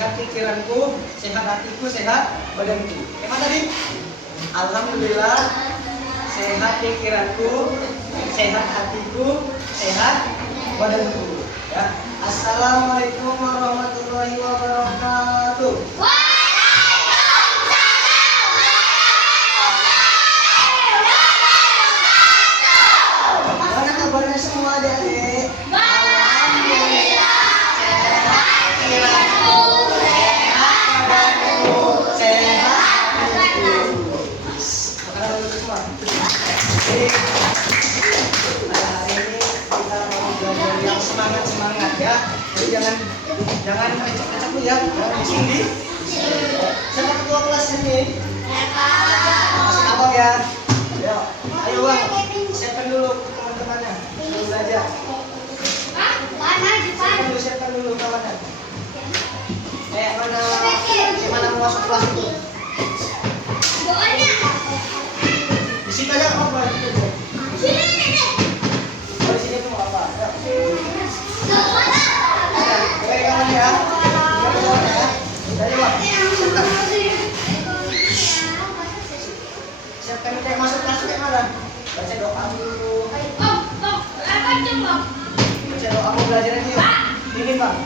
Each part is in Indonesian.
sehat pikiranku, sehat hatiku, sehat badanku. Emang tadi? Alhamdulillah, sehat pikiranku, sehat hatiku, sehat badanku. Ya. Assalamualaikum warahmatullahi wabarakatuh. Gimana kabarnya semua adik-adik? Alhamdulillah, sehat pikiranku, sehat badanku, sehat hatiku. Makanan dulu semua. Jadi pada hari ini kita mau belajar yang semangat ya. Jadi jangan acak-acak ya, jangan bising di. Siapa ketua kelas ini? Masih abang ya. Ayo bang, siapkan dulu teman-temannya. Dulu belajar. Siapkan dulu kawannya. Mana mau masuk kelas itu? Di situ aja apa? Oh, di sini tuh apa? Oke, kawan ya. Dari bang. Siapkan kayak masuk kelas kayak mana? Baca doa dulu. Baca doa mau belajar aja yuk. Dingin bang.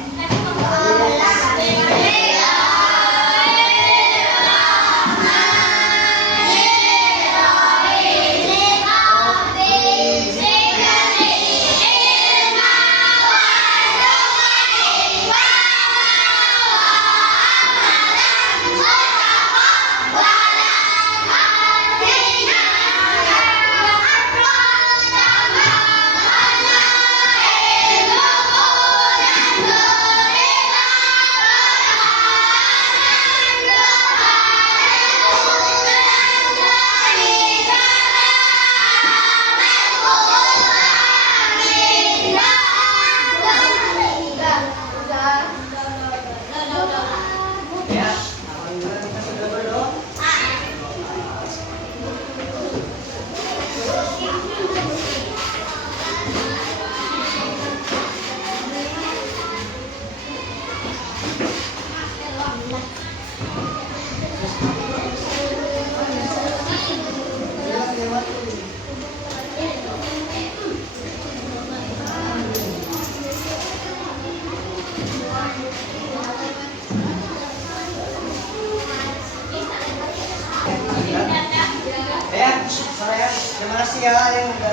Saya terima kasih ya yang kita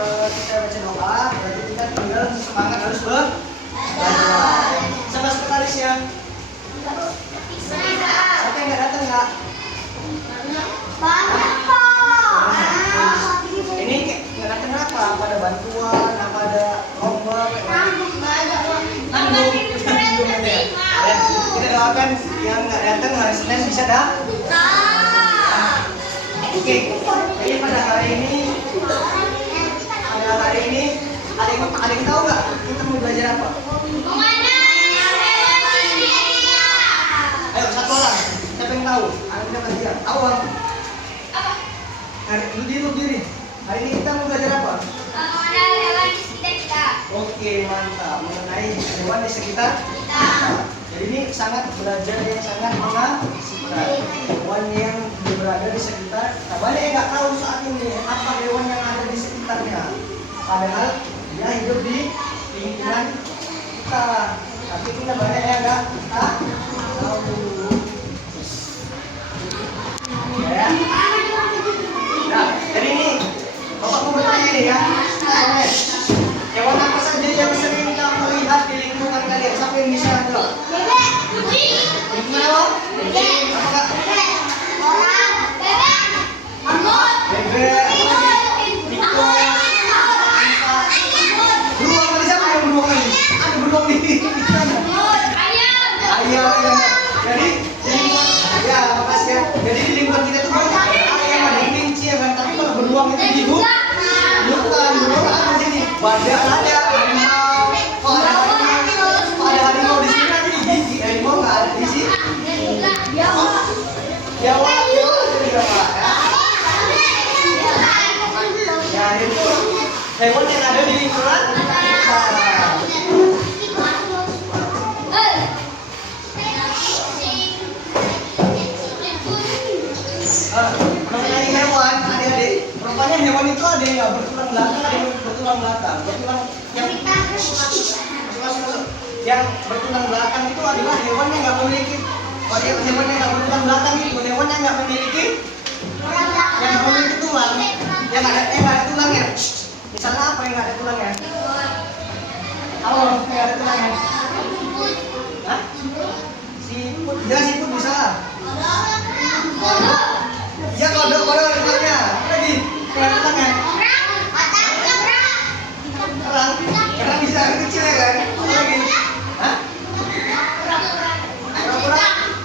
baca doa. Berarti kita tinggal semangat harus belajar. Sama sekretaris ya. Siapa yang nggak datang nggak? Ini nggak datang apa? Apa ada bantuan? Apa ada lomba? Kita doakan yang nggak datang hari Senin bisa datang. Oke, jadi pada hari ini ada yang tahu nggak kita mau belajar apa? Ayo satu orang, siapa yang tahu? Ayo kita belajar. Tahu bang? Lu diri. Hari ini kita mau belajar apa? Mengenai hewan di sekitar kita. Oke, mantap. Mengenai hewan di sekitar kita. Jadi ini belajar yang sangat mengasihkan. Hewan yang berada di sekitar kita. Banyak yang nggak tahu saat ini apa hewan yang ada di sekitarnya. Padahal dia hidup di lingkungan kita. Tapi kita banyak yang nggak tahu. Ya. Nah, jadi ini Bapak mau bertanya nih ya. Hewan apa saja yang sering kamu lihat di lingkungan kalian? Siapa yang bisa jawab? Gimana? Apakah? Bebek, tikus, beruang kali siapa yang beruang ini? Ada beruang di sana. Ayam. Jadi ya makasih ya. Jadi di lingkungan kita tuh banyak ayam, ada kelinci ya kan. Tapi kalau beruang itu di hutan, beruang ada di sini. Badak ada, harimau. Kok ada harimau di sini aja di gigi. Harimau nggak ada di sini. Jawa juga Pak ya. Ya itu hewan yang ada di lingkungan kita. Rupanya hewan itu ada yang nggak bertulang belakang, ada yang bertulang belakang. Yang bertulang belakang itu adalah hewan yang nggak memiliki. Kalau hewan yang nggak bertulang belakang itu hewan yang nggak memiliki tulang, yang nggak ada tulangnya. Misalnya apa yang nggak ada tulangnya? Apa yang nggak ada tulangnya? Hah? Siput, ya siput bisa. Ya kodok ada tulangnya. Apa lagi? Nggak ada tulangnya. Kerang bisa kecil ya kan? Apa lagi? Hah?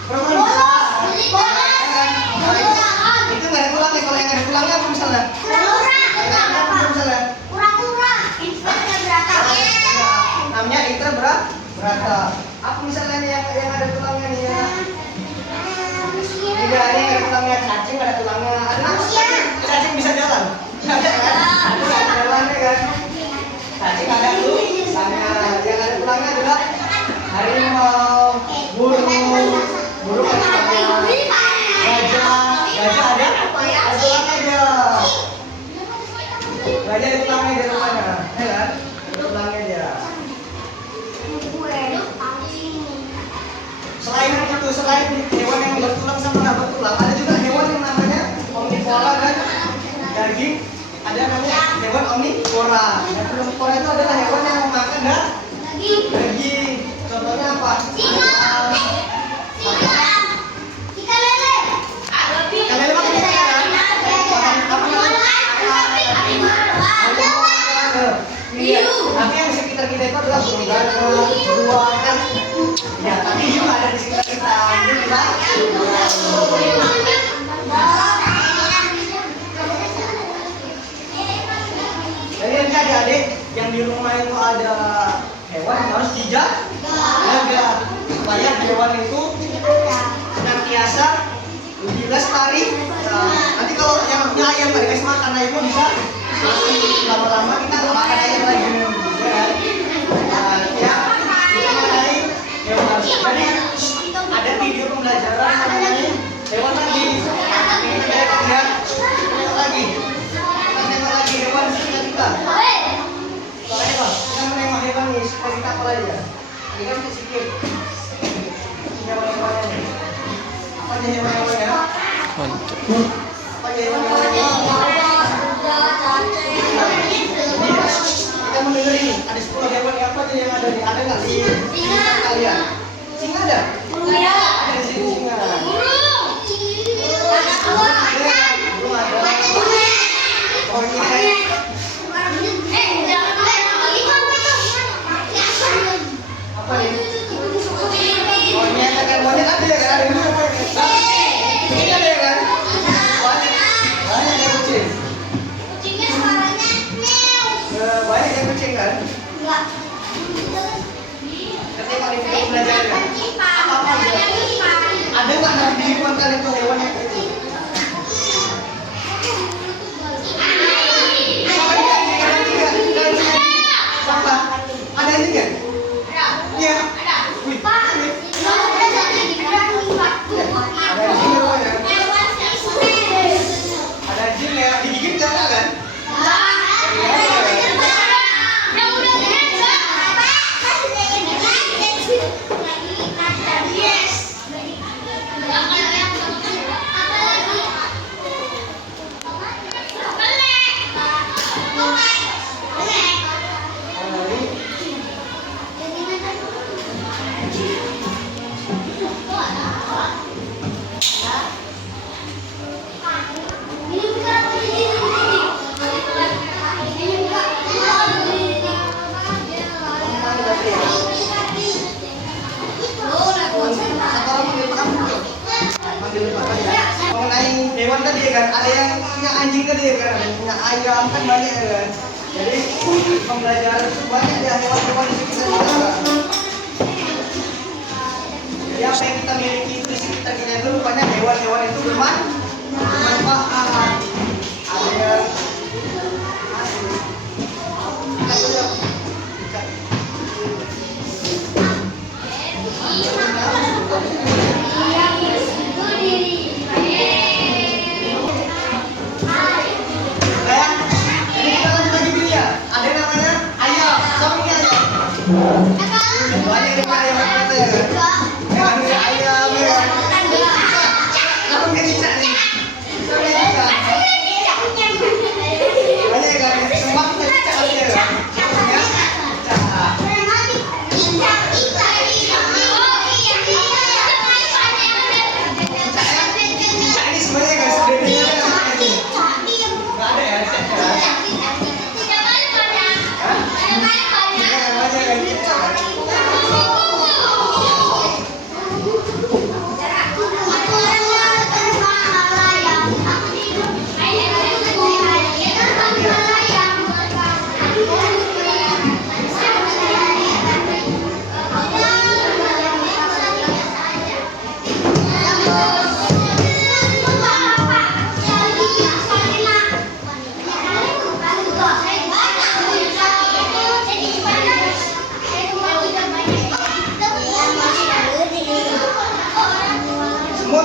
Kura-kura bisa. Itu nggak ada tulangnya. Kalau yang ada tulangnya apa misalnya? Namanya intra berata. Apa misalnya yang ada tulangnya nih ya? Tidak ada yang ada tulangnya. Cacing nggak ada tulangnya. Ada cacing bisa jalan? Ada kan? Ada jalan ya kan? Cacing ada tuh. Yang ada tulangnya adalah harimau, burung ada tulangnya. Gajah ada tulangnya dia. Gajah ada tulangnya dia rupanya, ya kan? Ada tulangnya dia. Selain hewan yang bertulang sama nggak bertulang, ada juga hewan yang namanya omnivora dan daging. Ada namanya hewan omnivora. Dan omnivora itu adalah hewan yang memakan daging. Contohnya apa? Ikan lele makan ikan kan? Apa namanya? Tapi yang di sekitar kita itu adalah buah kan? Ya, tapi hiu ada di sekitar kita. Jadi nanti adik-adik yang di rumah itu ada hewan harus dijaga supaya hewan itu senantiasa lebih lestari. Nanti kalau yang punya ayam nggak dikasih makan ayamnya bisa lama-lama kita nggak makan ayam lagi. Jadi ada video pembelajaran mengenai hewan lagi. Kita lihat lagi. Kita lagi hewan sekitar kita. Soalnya apa? Kita menengok hewan nih supaya kita apa aja. Ini kan sedikit. Hewan-hewannya nih. Apa aja hewan-hewannya? Apa aja hewan-hewannya? Kita mendengar ini. Ada 10 hewan apa aja yang ada nih? Ada nggak di kalian? Singa ada? Ada di sini singa. Burung ada. Oh ini. Apa nih? Oh ini ada monyet ada ya kan? Ada juga monyet. Ini ada ya kan? Banyak yang kucing. Banyak yang kucing kan? Ketika di video belajar ya? Apa aja? Ada nggak nanti di lingkungan kalian tuh hewan yang itu? Ada ini kan? Iya. Wih. Ada anjing ya? Digigit nggak kan? Mengenai hewan tadi ya kan, ada yang punya anjing tadi ya kan, ada yang punya ayam kan banyak ya kan. Jadi pembelajaran itu banyak ya hewan-hewan di sekitar kita. Jadi apa yang kita miliki itu di sekitar kita itu rupanya hewan-hewan itu bermanfaat. Ada yang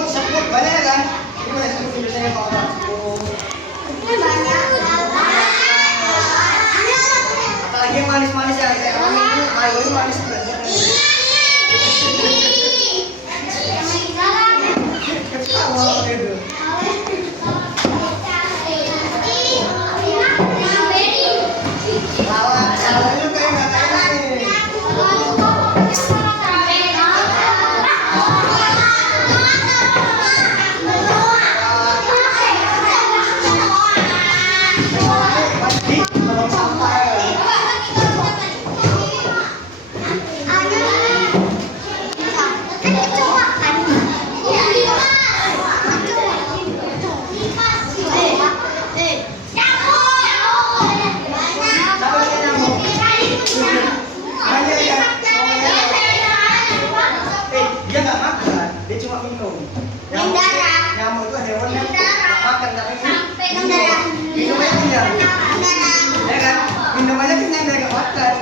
semut banyak ya kan? Ini banyak semut biasanya kalau ada semut. Apalagi yang manis-manis ya kayak mayo ini manis banget. Ketawa gitu. Salahnya kayak nggak kayak nih. Pasti kalau sampai dia nggak makan, dia cuma minum. Nyamuk itu hewan yang nggak makan tapi minum aja kenyang. Ya kan? Minum aja kenyang dia nggak makan.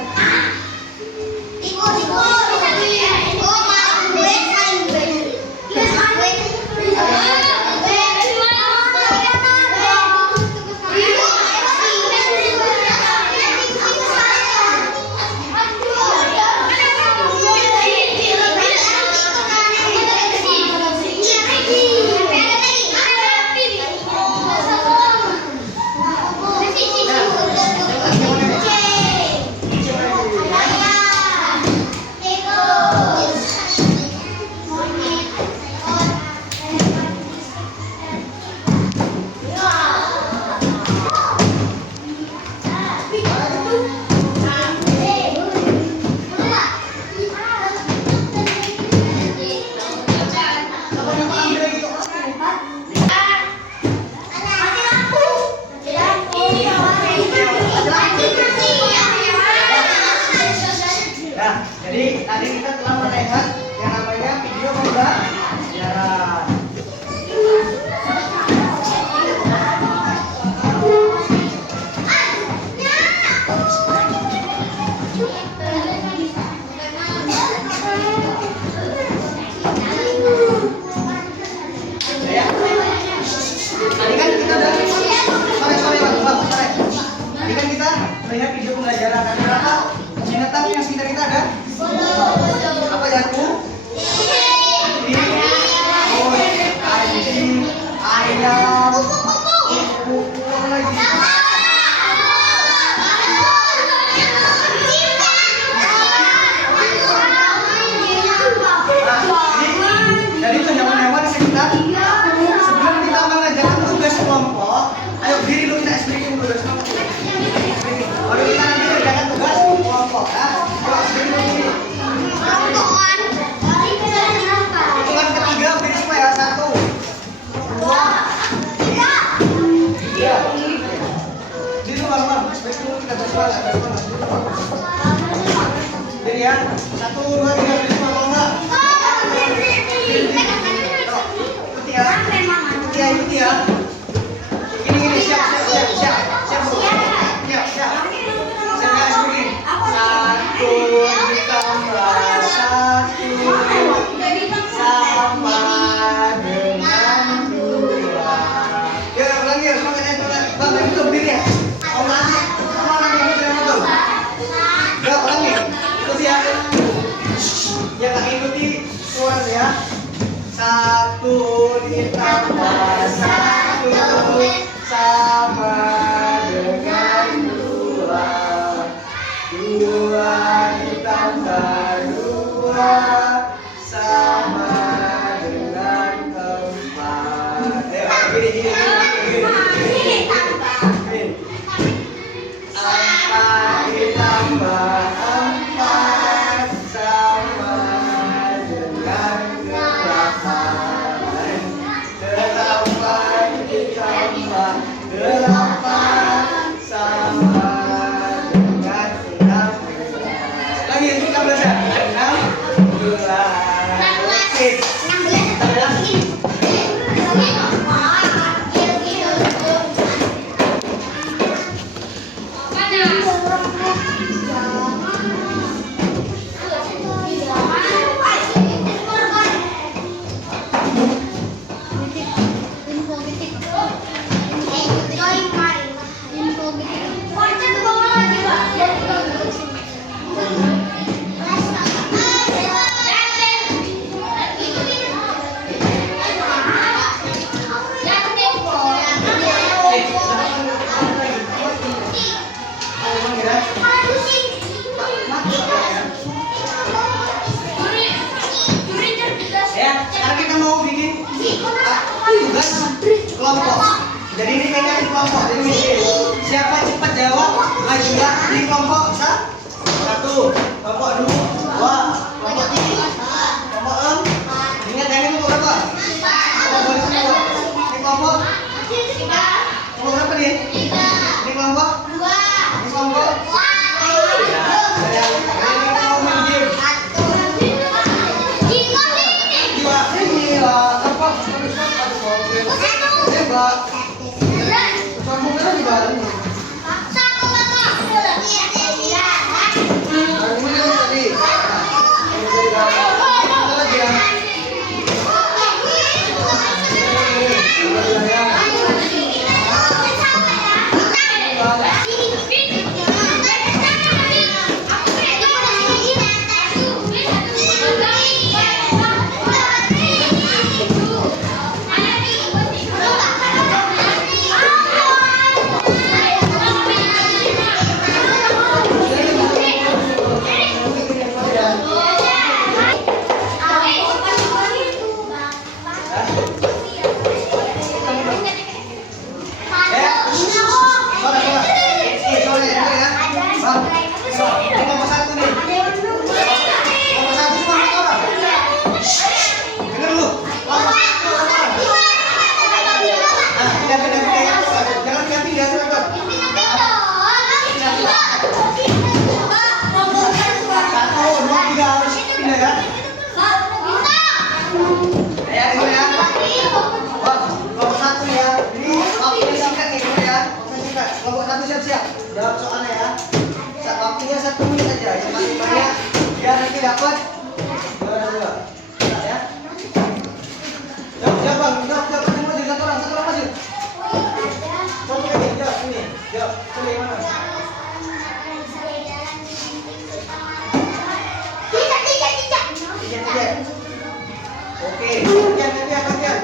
Nah, jadi tadi kita telah melihat yang namanya video pembelajaran. Ya. Tadi kan kita udah sore. Tadi kan kita melihat video pembelajaran. Ada berapa binatang yang sekitar kita ada? Apa ya, Bu? Anjing, ayam, kuku, apa lagi? Jadi itu hewan-hewan di sekitar. Sebelum kita mengajarkan tugas kelompok, ayo berdiri dulu kita explain dulu tugas kelompok. Baru kita nanti mengerjakan tugas kelompok. Hitungan ketiga berdiri semua ya. 1, 2, 3. Jadi dulu bang, explain dulu kita bersuara. Jadi ya, 1, 2, 3 berdiri semua kalau enggak. Ikuti ya. Gini, siap. Guys, begini. 1 ditambah 1 sama dengan 2. Ya, ulangi ya, semangatnya. Bang, ini tuh berdiri ya. Ulangi betul. Ya, ulangi. Ikuti ya. Ya, tak ikuti suara ya. 1 ditambah 1 sama dengan 2. 2 ditambah 2 sama dengan 4. Gini. 4 ditambah 4 sama dengan 8. 8 ditambah 8 sama dengan 16. Lagi kita belajar 6, 8 kelompok. Jadi ini mainnya di kelompok. Jadi siapa cepat jawab, majulah di kelompok. Satu, kelompok dua, kelompok tiga, kelompok enam. Ingat yang ini kelompok berapa? Kelompok semua. Ini kelompok. Kelompok berapa nih? Ini kelompok. Ini kelompok. Kelompok satu siap-siap. Jawab soalnya ya. Waktunya 1 menit aja. Yang paling banyak biar nanti dapat. Dua. Ya. Jawab bang. Jawab semua jadi satu orang maju. Coba ini jawab ini. Jawab. Coba yang mana? Tiga. Oke. Gantian.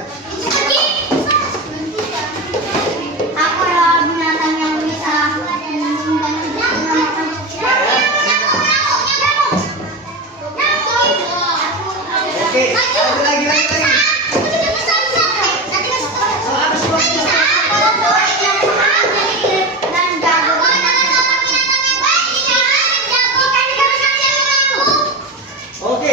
Oke, lagi. Oke.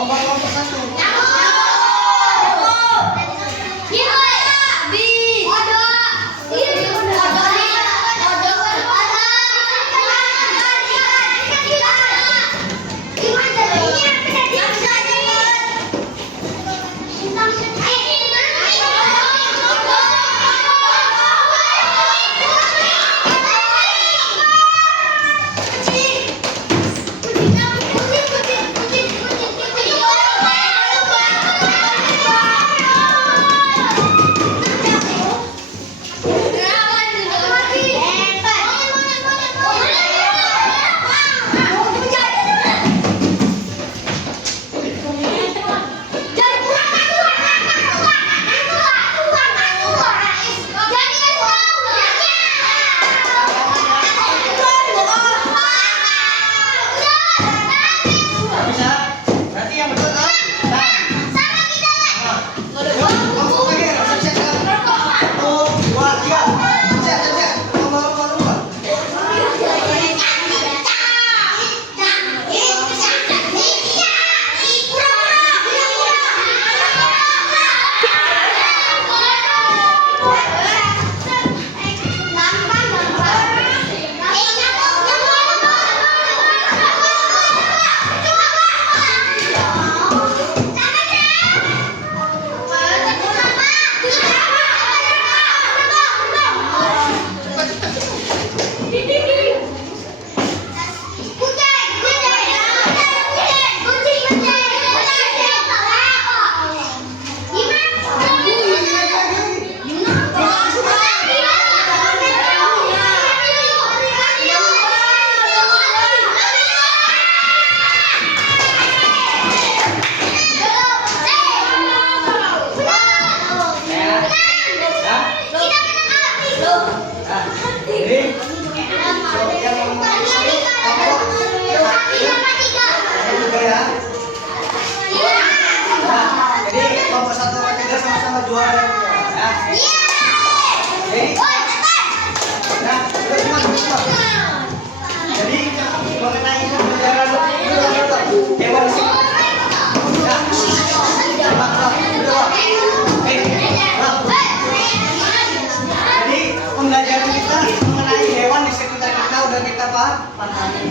Lompat satu.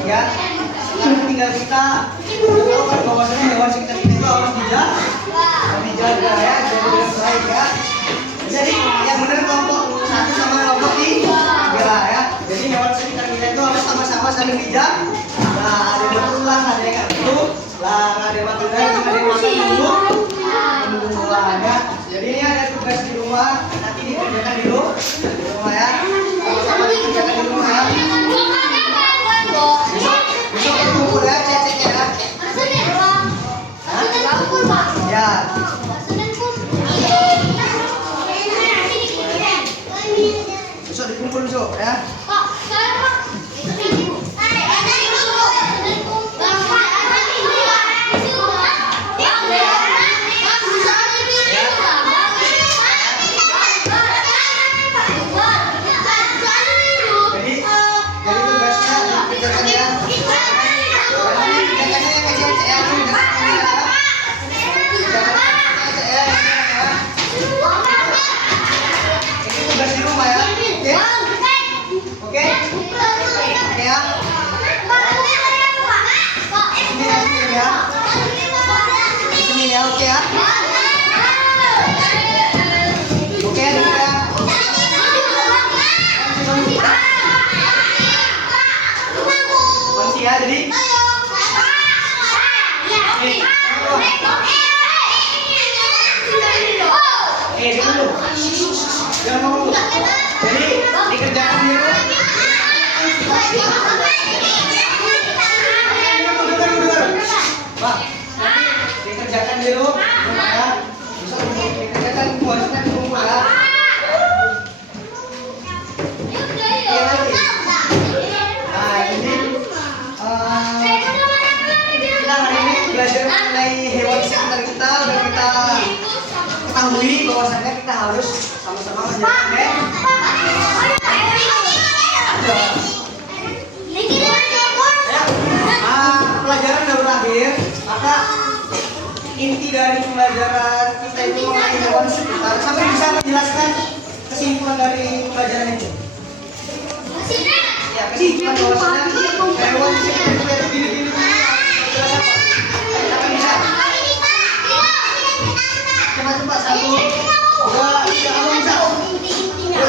Ya, sekarang tinggal kita tahu kan bahwasanya hewan sekitar kita itu harus dijaga ya, jadi dengan baik ya. Jadi yang benar kelompok satu sama kelompok tiga ya. Jadi hewan sekitar kita itu harus sama-sama saling dijaga. Nah, ada yang berulang, ada yang nggak betul, lah ada yang makan dulu, ada yang makan dulu ya. Jadi ini ada tugas di rumah, nanti dikerjakan di rumah ya. Sama-sama dikerjakan di rumah ya. Besok berkumpul ya, cek ya. Ya. Besok dikumpul besok ya. Jadi dulu jangan ngomong. Jadi dikerjakan dulu. Pak, dikerjakan dulu. Bisa dikerjakan puasnya di rumah ya. Belajar mengenai hewan sekitar kita dan kita ketahui bahwasannya kita harus sama-sama menjaga. Pelajaran sudah berakhir, maka inti dari pembelajaran kita itu mengenai hewan sekitar. Sampai bisa menjelaskan kesimpulan dari pembelajaran itu. Ya, kesimpulan bahwasanya hewan di sekitar kita itu gini-gini. Jelas apa? Siapa bisa? Coba satu, dua, tiga, kamu bisa.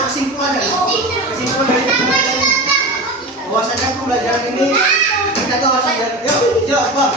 Kesimpulan dari pembelajaran ini. Bahwasanya pembelajaran ini kita tuh harus belajar. Yuk, bang.